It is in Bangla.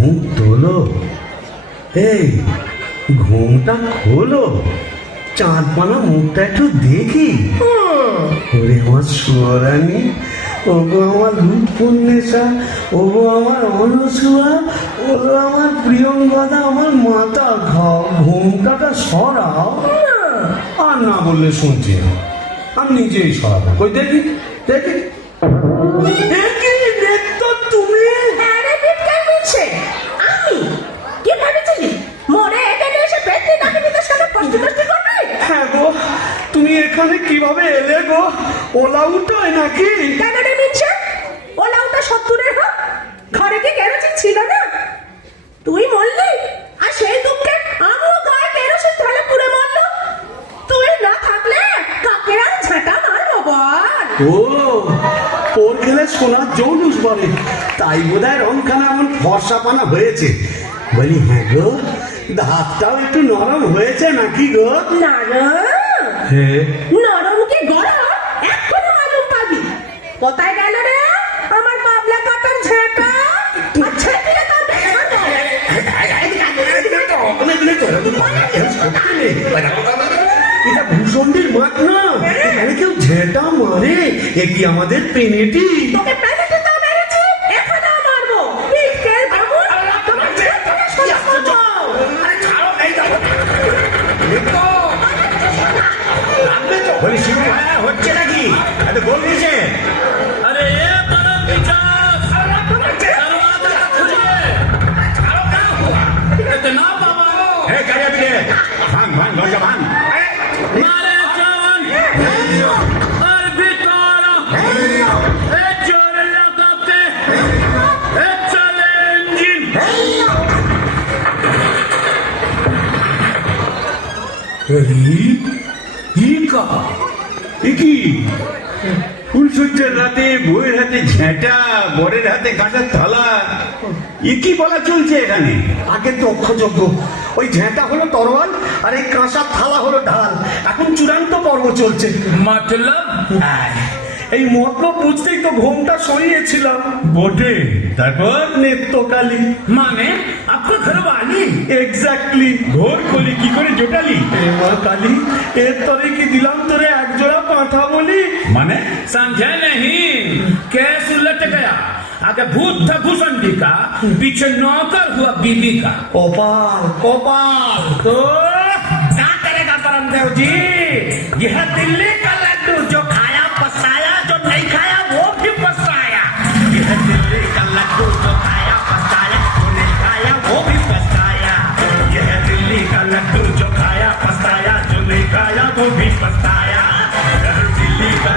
মুখ তোলো, এই ঘুমটা খোলো, চাঁদপানা মুখটা একটু দেখি। ওরে আমার সুয়ারানি, ওগো আমার রূপকন্যা, ওগো আমার অনসুয়া, ওগো আমার প্রিয়ঙ্গদা, আমার মাথা খাও, ঘুমটাটা সরাও। আর না বললে শুনছি না, আর নিজেই সরাবো। কই দেখি দেখি, দেখি দেখতো তুমি। আরে বিটকাল মিলছে আমি কি ভেবেছিলি মোরে এখানে এসে পেটে নাকি বিদেশ করে কষ্ট করতে করবে? হ্যাঁ গো, তুমি এখানে কিভাবে এলে গো? ওলা উঠোয় নাকি? কেন রে মিলছে? ওলা ওটা 70-এর হোক, ঘরে কি কেরোসিন ছিল না? তুই মরলি আর সেই দুঃখে আমিও গায়ে কেরোসিন ঢালে পুড়ে মরলো। তুই না থাকলে কাকেরা ঝাঁটা মারবো বল। ও, ওর খেলে সোনার জৌলুস বলে, তাই বোধহয় রংখানা এমন ফর্সা পানা হয়েছে। বলি হ্যাঁ গো, ধাতটাও একটু নরম হয়েছে নাকি গো? না না, হ্যাঁ, নরম কি গরম এক্ষুনি মালুম পাবি। কোথায় গেল রে আমার বাবলা কাটার ঝাঁটা? আচ্ছা দিলে তার এটা ভূষণ্ডীর মাঠ না, এখানে কেউ ঝেঁটা মারে? এ কি আমাদের পেনেটি? তোকে প্যালেটে তো মেরেছে, এখনো মারবো। বিটকেল বাবু, তোমার ঝাঁটাটা সোজা করবো। বলি শিবু হচ্ছে নাকি? এত গোল দিয়েছে। अरे ये परम विचार दरवाजा खुले इतना बाबा হ্যাঁ গাড়ি আপনি ভাঙ ভাঙ দরজা ভাঙ। मारे जान और बितारा ए जोर लगा के ए चले इंजन ফুলসজ্জার রাতে বউয়ের হাতে ঝেঁটা, বরের হাতে কাঁটার থালা, এ কি বলা চলছে এখানে? আগে দক্ষযজ্ঞ, ওই ঝেঁটা হলো তরোয়াল আর এই কাঁসার থালা হলো ঢাল। এখন চূড়ান্ত পর্ব চলছে। मतलब এই মতলব বুঝতেই তো ঘুমটা সরিয়েছিলাম। बोटे তারপর নেত্রকালী, माने आपका घर वाली এক্স্যাক্টলি। घोर खोली की करे जोटाली মা কালী, এর তরে কি দিলাম তোরে একজোড়া পাঁঠা বলি? माने समझा नहीं कैस उलट गया आगे भूत था भूषणी का पीछे नौकर हुआ बीबी का কপাল गोपाल तो क्या करेगा परमदेव जी यह दिल्ली का लड्डू जो खाया पसाया जो नहीं खाया वो भी पसाया यह दिल्ली का लड्डू जो खाया पसाया जो नहीं खाया वो भी पसाया यह दिल्ली का लड्डू जो खाया पसाया जो नहीं खाया वो भी पसाया यह दिल्ली का